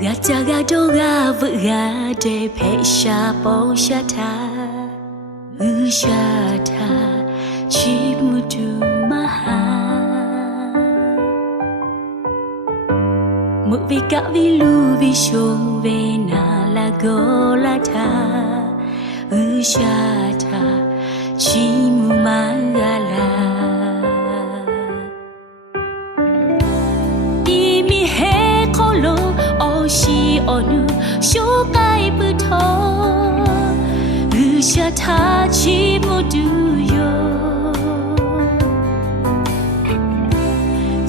Gajaga doga vugade pesha poshata ushata chimudu maha Muvika vilu visho vena la golata ushata chimu mangala Imi he kolo oshi onu shokai buto ushata chimudu yo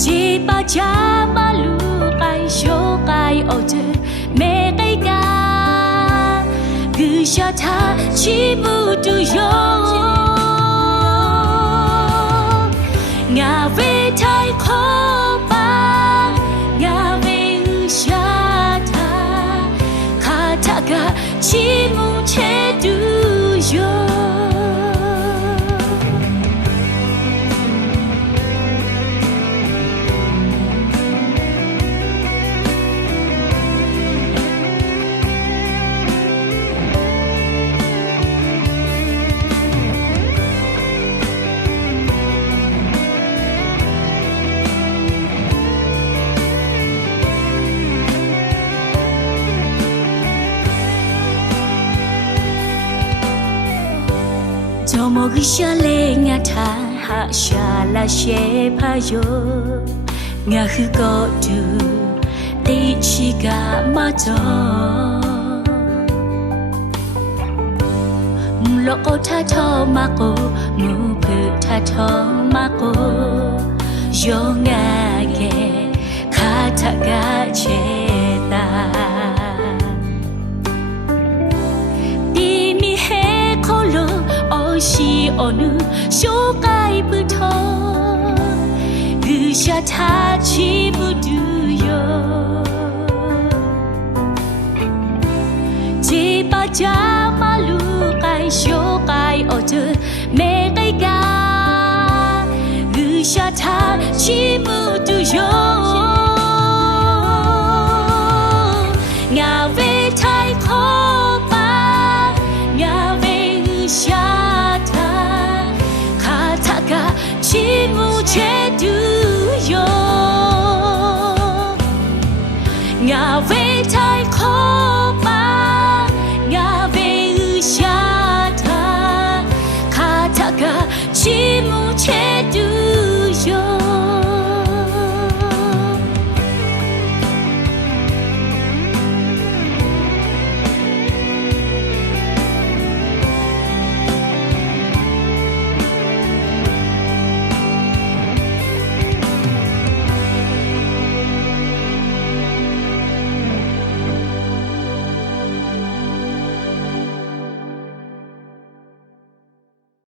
Jiba jamalu kai shokai ote me kai ga ushata chimudu yo Nga ve tai ko ba nga ve ushata kataga chimu chedu yo Tomo gishale ngata ha shala she payo ngahu go du te chiga mato Mlo ota to mako mu pu ta to mako yo ngage kata ga cheta Oshi onu shokai buto ushata chimudu yo Jiba jamalu kai shokai otu me kai ga ushata chimudu yo Nga ve tai ko ba nga ve ushata chimu chedu yo Nga ve tai ko ba nga ve ushata kataga chimu chedu